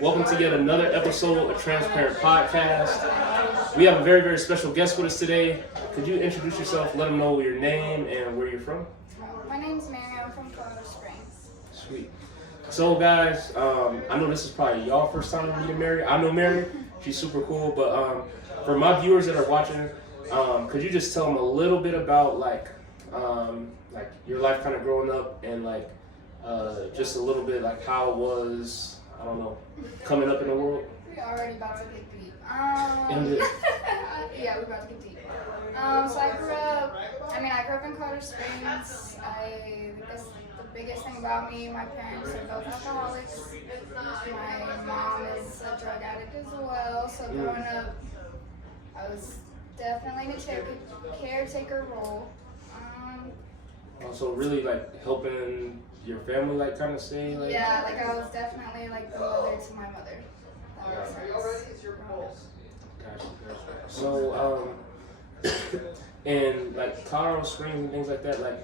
Welcome to yet another episode of Transparent Podcast. We have a very, very special guest with us today. Could you introduce yourself, let them know your name and where you're from? My name's Mary. I'm from Colorado Springs. Sweet. So guys, I know this is probably y'all first time meeting Mary. I know Mary. She's super cool. But for my viewers that are watching, could you just tell them a little bit about like your life kind of growing up and just a little bit like how it was, I don't know, coming up in the world? We're already about to get deep. Yeah, we're about to get deep. So I grew up in Colorado Springs. I guess the biggest thing about me, my parents are both alcoholics. My mom is a drug addict as well. So growing up, I was definitely in a caretaker role. So really like helping your family like kind of stay like? Yeah, like I was definitely like the mother to my mother. Gotcha. So and like Colorado Springs and things like that, like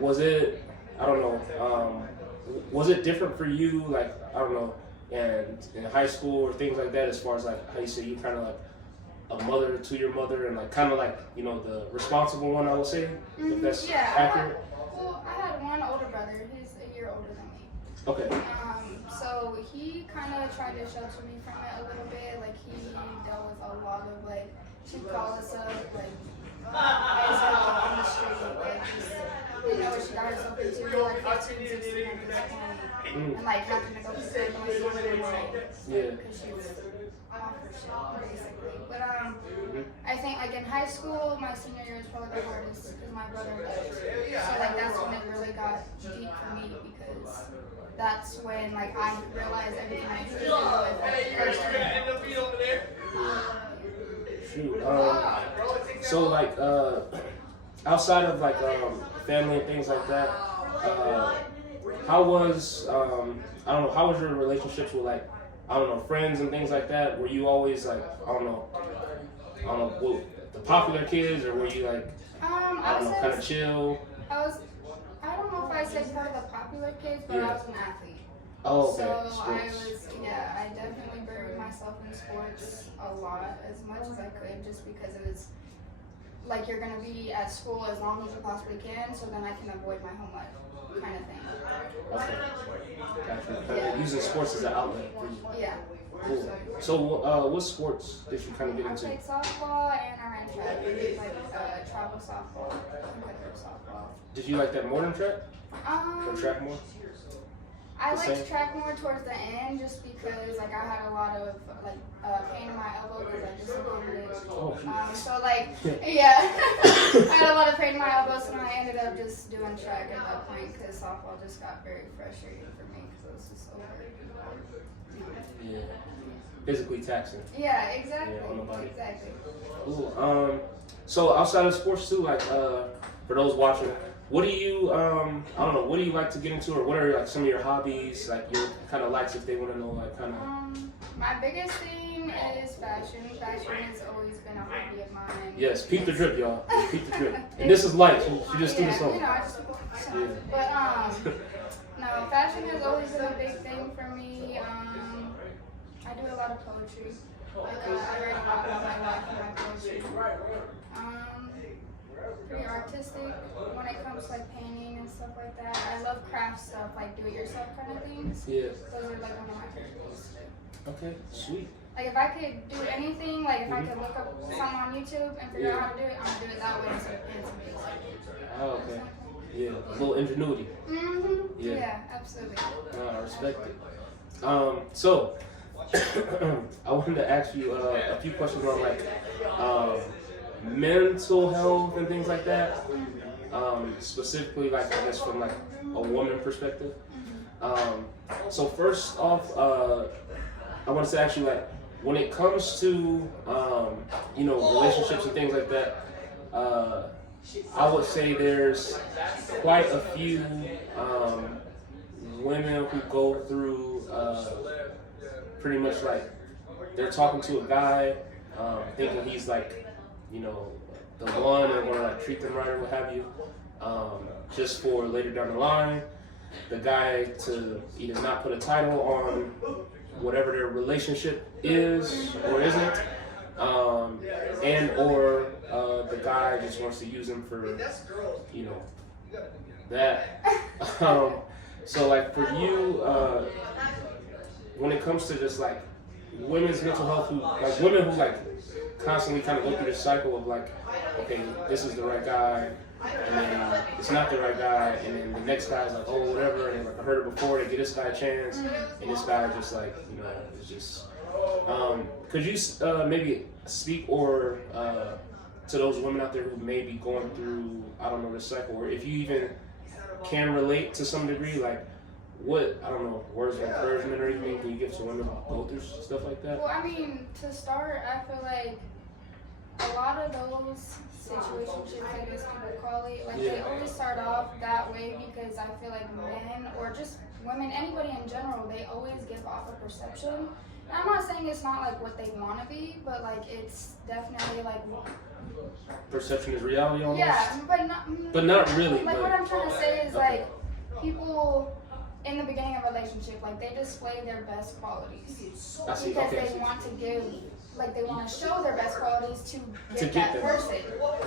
was it, I don't know, was it different for you, like, I don't know, and in high school or things like that, as far as like how you say you kind of like a mother to your mother and like kind of like, you know, the responsible one, I would say, if that's accurate? I had one older brother. He's a year older than me. Okay. So he kind of tried to shelter me from it a little bit. Like he dealt with a lot of like, she'd call us up, like, on the street, like, just, you know, what she got herself into, like 15, 16 at this point. And like having to go to school because she was off her shit, basically. But I think like in high school, my senior year was probably the hardest because my brother left. So like that's when it really got deep for me because that's when like I realized everything I could do with Shoot. So like outside of like family and things like that, how was I don't know, how was your relationships with like, I don't know, friends and things like that? Were you always like, I don't know, the popular kids, or were you like, I don't know, kind of chill? I don't know if I said part of the popular kids, but I was an athlete. Oh, okay. So I definitely buried myself in sports a lot, as much as I could, just because it was like you're going to be at school as long as you possibly can, so then I can avoid my home life kind of thing. Okay. Gotcha. Using sports as an outlet for you. Yeah. Cool. So what sports did you kind of get into? I played softball and I ran track. I did like travel softball, competitive softball. Did you like that more than track? Or track more? I liked track more towards the end just because like I had a lot of like pain in my elbow because I dislocated it. Oh, so like I had a lot of pain in my elbow, so I ended up just doing track at that point because softball just got very frustrating for me because it was just so hard. Yeah. Physically taxing. Yeah, exactly. Yeah, on the body. Exactly. Cool. So outside of sports too, like for those watching, what do you I don't know, what do you like to get into, or what are like some of your hobbies, like your kind of likes, if they want to know, like kind of? My biggest thing is fashion. Fashion has always been a hobby of mine. Yes, peep the drip, y'all. Peep the drip. And this is light. She just threw this on. You know, I just But no, fashion has always been a big thing for me. I do a lot of poetry. Like I write about my life and my poetry. Pretty artistic when it comes to like painting and stuff like that. I love craft stuff, like do-it-yourself kind of things. Yeah. Those are like one of my favorite things to do. Okay, sweet. Like if I could do anything, like if I could look up something on YouTube and figure out how to do it, I'm gonna do it that way instead of painting something. Oh, okay. Yeah, a little ingenuity. Yeah, absolutely. I respect it. So I wanted to ask you a few questions on like mental health and things like that. Specifically, like I guess from like a woman perspective. So first off, I want to ask you, like, when it comes to you know, relationships and things like that, I would say there's quite a few women who go through pretty much like they're talking to a guy, thinking he's like, you know, the one, or want to like treat them right or what have you, just for later down the line. the guy to either not put a title on whatever their relationship is or isn't, and or the guy just wants to use him for, you know, that. So like for you, when it comes to just like women's mental health, like women who like constantly kind of go through this cycle of like, okay, this is the right guy, and then it's not the right guy, and then the next guy's like, oh, whatever, and like I heard it before, they give this guy a chance, and this guy just like, you know, it's just. Could you maybe speak or to those women out there who may be going through, I don't know, this cycle, or if you even can relate to some degree, like what, I don't know, words of encouragement or anything can you give to women who go through stuff like that? Well, I mean, to start, I feel like a lot of those situationships, I guess people call it, like they always start off that way because I feel like men or just women, anybody in general, they always give off a perception. And I'm not saying it's not like what they want to be, but like it's definitely like Perception is reality almost? Yeah, but not really. Like but, what I'm trying to say is like people in the beginning of a relationship, like they display their best qualities because they want to give, like they want to show their best qualities to get that person.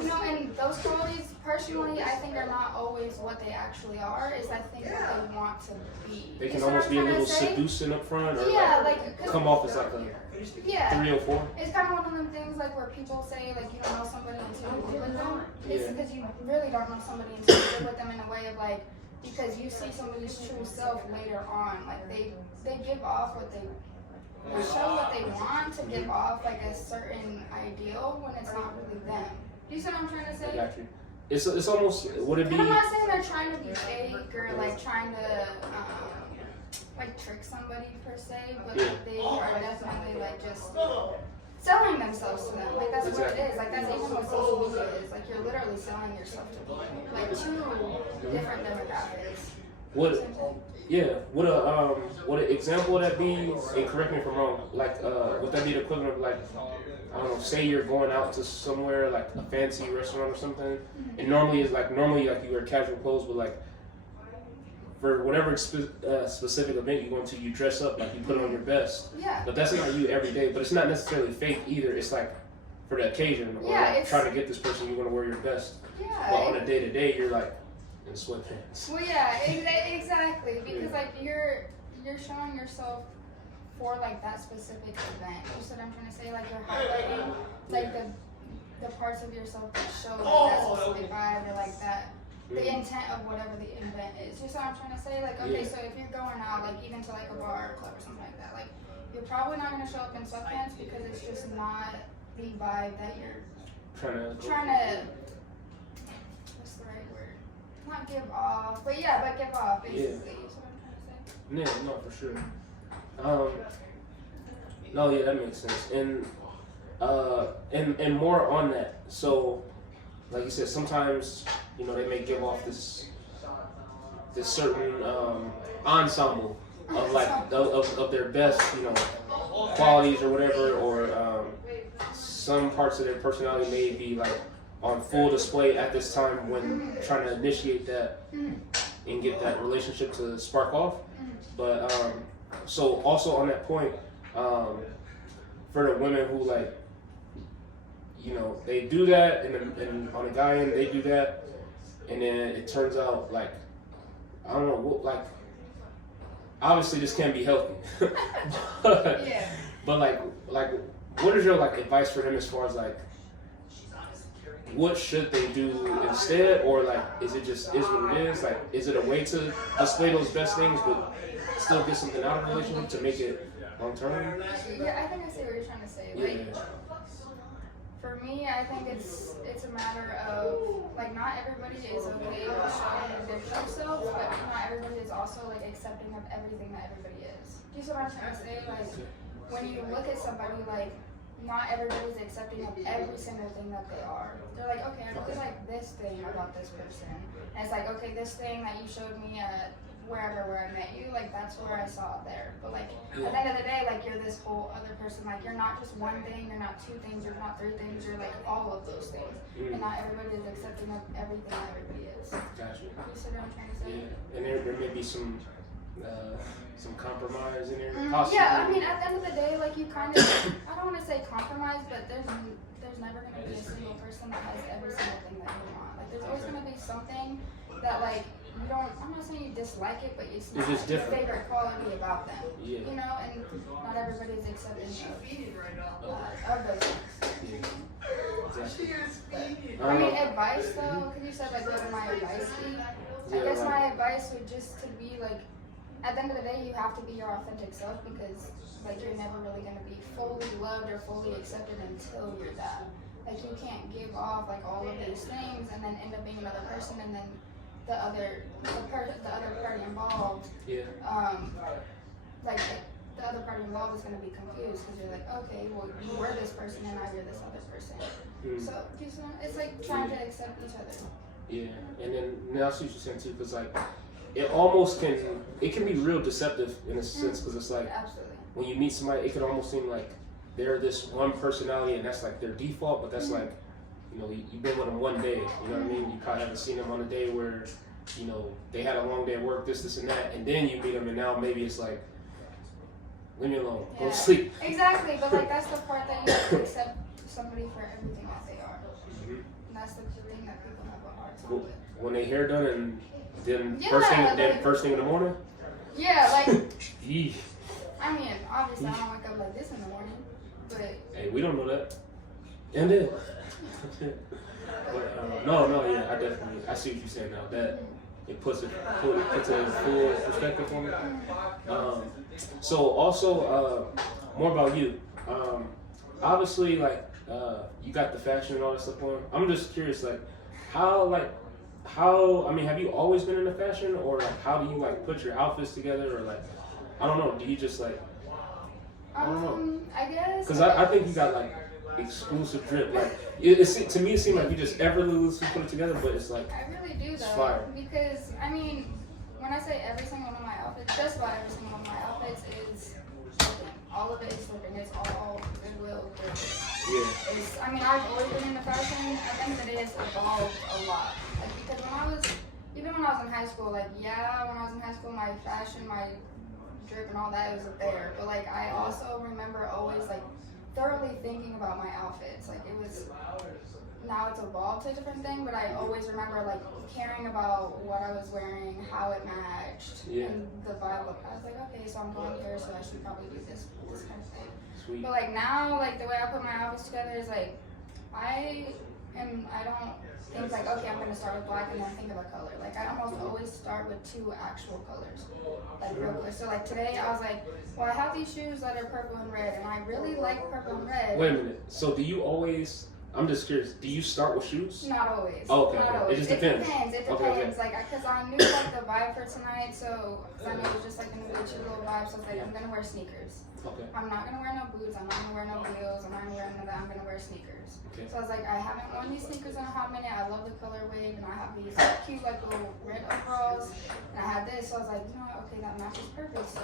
You know, and those qualities, personally, I think are not always what they actually are. Is I think what they want to be. They can almost be a little seducing up front, or like come off as like a 3 or 4. It's kind of one of them things like where people say like you don't know somebody until you live with them. It's because you really don't know somebody until you live with them in a way of like, because you see somebody's true self later on. Like they give off what they show what they want to give off like a certain ideal when it's not really them. Do you see what I'm trying to say? I got you. It's almost, would it be? And I'm not saying they're trying to be fake or like trying to like trick somebody per se, but like, they are definitely like just selling themselves to them. Like that's what it is. Like that's even what social media is. Like you're literally selling yourself to people. Like 2 different demographics. Would an example of that be, and correct me if I'm wrong, like would that be the equivalent of like, I don't know, say you're going out to somewhere like a fancy restaurant or something, and normally you wear casual clothes, but like for whatever specific event you go into, you dress up, like you put on your best. Yeah. But that's not you every day, but it's not necessarily fake either. It's like for the occasion, or like trying to get this person, you're gonna wear your best. Yeah. But on a day to day, you're like in sweatpants. Well, yeah, exactly. Because like you're showing yourself for like that specific event. You see what I'm trying to say? Like you're highlighting like the parts of yourself that show like, that specific vibe or like that the intent of whatever the event is. You see what I'm trying to say? Like okay, so if you're going out like even to like a bar or club or something like that, like you're probably not gonna show up in sweatpants because it's just not the vibe that you're trying to what's the right word? Not give off, but give off basically. You see what I'm trying to say? Yeah, no, for sure. No, yeah, that makes sense. And more on that. So, like you said, sometimes you know they may give off this certain ensemble of like of their best, you know, qualities or whatever, or some parts of their personality may be like on full display at this time when trying to initiate that and get that relationship to spark off. But so also on that point, for the women who like, you know, they do that, and on the guy end they do that, and then it turns out like, I don't know, what, like obviously this can't be healthy. But like what is your like advice for them as far as like what should they do instead, or like is it just is what it is? Like is it a way to display those best things but still get something out of the relationship to make it long term? Yeah, I think I see what you're trying to say. Like for me, I think it's a matter of like not everybody is okay with showing their true self, but not everybody is also like accepting of everything that everybody is. Do you see what I'm trying to say? Like when you look at somebody, like not everybody's accepting of every single thing that they are. They're like, okay, I really like this thing about this person. And it's like, okay, this thing that you showed me at where I met you, like that's where I saw it there. But like at the end of the day, like you're this whole other person. Like you're not just one thing, you're not two things, you're not three things, you're like all of those things. And not everybody is accepting of everything that everybody is. Gotcha. You see what I'm trying to say? Yeah, and there may be some compromise in there. Possibly. Yeah, I mean at the end of the day, like you kind of, I don't want to say compromise, but there's never gonna be a single person that has every single thing that you want. Like there's always gonna be something that like you don't, I'm not saying you dislike it, but it's not just your different. favorite quality about them. Yeah. You know, and not everybody's accepting of those things. Exactly. I mean, advice though, because you said like what would my advice be? I guess my advice would just to be like, at the end of the day, you have to be your authentic self because like you're never really gonna be fully loved or fully accepted until you're that. Like you can't give off like all of these things and then end up being another person and then the other party involved, like the other party involved is going to be confused because you're like, okay, well you were this person and now you're this other person. So it's like trying to accept each other. Yeah, and then now I see what you're saying too, because like it can be real deceptive in a sense because it's like when you meet somebody, it can almost seem like they're this one personality and that's like their default, but that's like, you know, you've been with them one day, you know what I mean? You probably haven't seen them on a day where, you know, they had a long day at work, this and that, and then you meet them and now maybe it's like, leave me alone, go to sleep. Exactly, but like that's the part that you have to accept somebody for everything that they are. And that's the thing that people have a hard time with. When they hair done and then Yeah, first thing in the morning? Yeah, like, Yee. I mean, obviously I don't wake up like this in the morning, but... Hey, we don't know that. And then... But, yeah, I see what you're saying now. That it puts it in full perspective for me. So also, more about you. Obviously, like you got the fashion and all that stuff on. I'm just curious, like how I mean, have you always been into fashion, or like how do you like put your outfits together, or like I don't know, do you just like I don't know? I guess because I think you got like exclusive drip. Like to me, it seemed like you just effortlessly put it together, but it's like I really do though, fire. because I mean, when I say every single one of my outfits, just about every single one of my outfits is slipping. All of it is slipping. It's all Goodwill. Yeah. I mean, I've always been into fashion. At the end of the day, it's evolved a lot. Like because even when I was in high school, like when I was in high school, my fashion, my drip and all that was there. But like I also remember always like thoroughly thinking about my outfits. Like it was, now it's evolved to a different thing, but I always remember like caring about what I was wearing, how it matched, and the vibe of it. I was like, okay, so I'm going here, so I should probably do this kind of thing. Sweet. But like now, like the way I put my outfits together is like, I don't think like, okay, I'm gonna start with black and then think of a color. Like I almost always start with two actual colors, like real quick. So like today I was like, well, I have these shoes that are purple and red, and I really like purple and red. Wait a minute. So do you always? I'm just curious. Do you start with shoes? Not always. Oh, okay. Not always. It just depends. It depends. Okay. Like, cause I knew like the vibe for tonight, so I knew it was just like a chill little vibe. So I was like, I'm gonna wear sneakers. Okay. I'm not gonna wear no boots. I'm not gonna wear no heels. I'm not gonna wear none of that. I'm gonna wear sneakers. Okay. So I was like, I haven't worn these sneakers in a hot minute. I love the color wave, and I have these cute like little red overalls, and I had this. So I was like, you know what? Okay, that matches perfect. So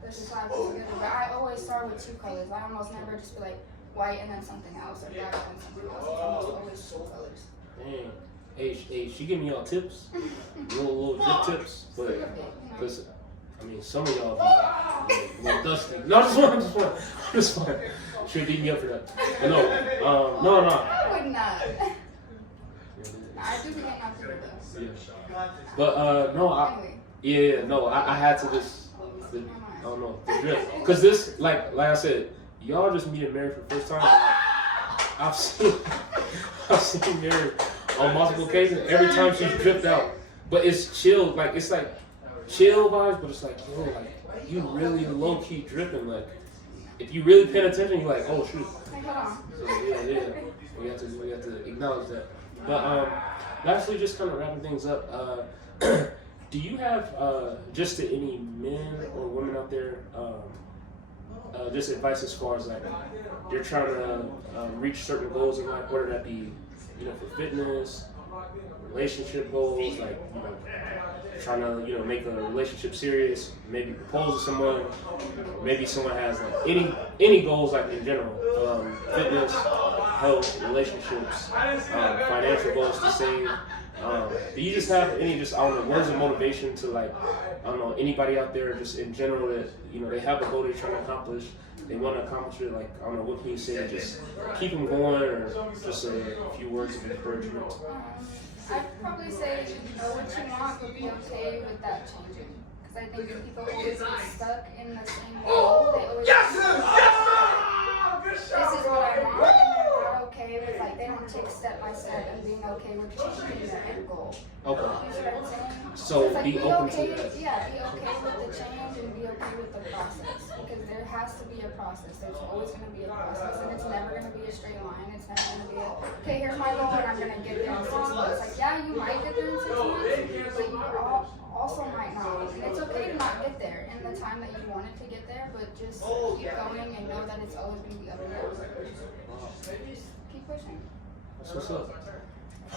let's just try to put together. But I always start with two colors. I almost never just be like white and then something else, or black and then something else. It's almost always two colors. Dang. Hey, she give me y'all tips, little drip tips, but because I mean some of y'all be like, a little dusty. No, just one. She'll beat me up for that. But no. I would not. I do think not to do this. Yeah. But no, I had to just I don't know the drip because this like I said. Y'all just meeting Mary for the first time. I've seen Mary on multiple occasions. Every time she's dripped out, but it's chill. Like it's like chill vibes, but it's like yo, like you really low key dripping. Like if you really paying attention, you're like, oh shoot. So yeah, we have to acknowledge that. But lastly, just kind of wrapping things up. Do you have just to any men or women out there? Just advice as far as like they're trying to reach certain goals in life, whether that be for fitness, relationship goals, like trying to make a relationship serious, maybe propose to someone, maybe someone has like any goals like in general, fitness, health, relationships, financial goals to save. Do you just have any I don't know, words of motivation to like, I don't know, anybody out there just in general that they have a goal they're trying to accomplish, they want to accomplish it, like, I don't know, what can you say to just keep them going, or just a few words of encouragement? I'd probably say know what you want, but be okay with that changing. Because I think people always get stuck in the same goal. They always this is what I want, and they're not okay with, like, they don't take step by step and being okay with changing their end goal. Okay. You see what I'm saying? So like, be open okay, to that. Yeah, be okay with the change and be okay with the process. Because there has to be a process. There's always going to be a process, and it's never going to be a straight line. It's never going to be okay, here's my goal, and I'm going to get there in 6 months. Like, yeah, you might get there in 6 months, but you also might not. And it's okay to not get there in the time that you wanted to get there, but just keep going and know that it's always going to be up and down. Just keep pushing. That's what's up.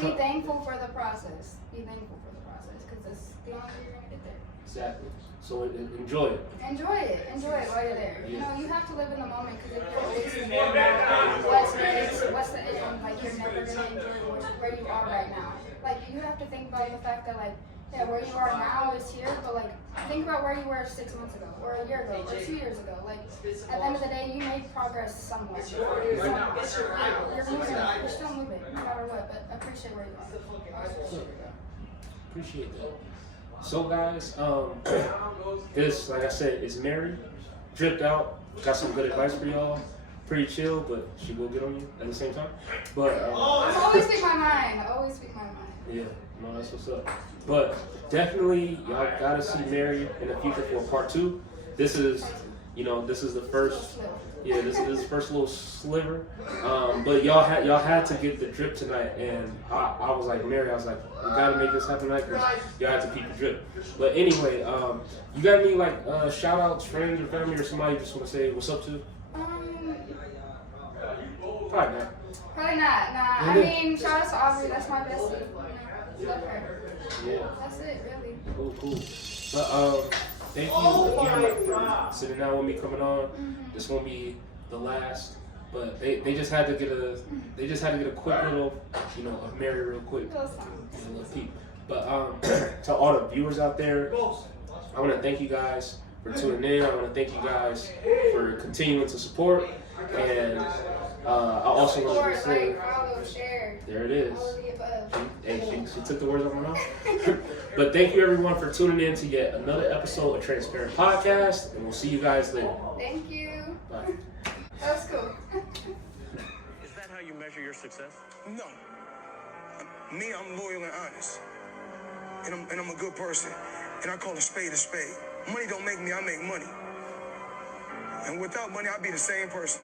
Be thankful for the process. Be thankful for the process, because it's the only way you're going to get there. Exactly. So enjoy it. Enjoy it. Enjoy it while you're there. You know, you have to live in the moment, because if you're always thinking about what's next, what's the end, like, you're never going to enjoy where you are right now. Like, you have to think about the fact that, like, yeah, where you are now is here, but, like, think about where you were 6 months ago, or a year ago, or 2 years ago. Like, at the end of the day, you made progress somewhere. You're moving. You're still moving, no matter what, but appreciate where you are. Appreciate that. So guys, this, like I said, is Mary, dripped out, got some good advice for y'all. Pretty chill, but she will get on you at the same time. But always speak my mind. Always speak my mind. Yeah, no, that's what's up. But definitely, y'all gotta see Mary in the future for a part 2. This is, this is the first. Yeah, this is the first little sliver. But y'all had to get the drip tonight, and I was like, Mary, I was like, we gotta make this happen tonight, because y'all have to peep the drip. But anyway, you got any like shout outs, friends or family, or somebody you just want to say what's up to? Probably not. Probably not. Nah. I mean, shout out to Aubrey. That's my bestie. Love her. Yeah. That's it, really. Cool. But thank you again for sitting down with me, coming on. This won't be the last, but they just had to get a quick little, of Mary real quick. A little peep. But to all the viewers out there, I want to thank you guys for tuning in. I want to thank you guys for continuing to support, and I also want to say, follow, share. There it is. All of the above. Hey, she took the words out of my mouth. But thank you everyone for tuning in to yet another episode of Transparent Podcast, and we'll see you guys later. Thank you. Bye. That was cool. Is that how you measure your success? No. Me, I'm loyal and honest. And I'm a good person. And I call a spade a spade. Money don't make me, I make money. And without money, I'd be the same person.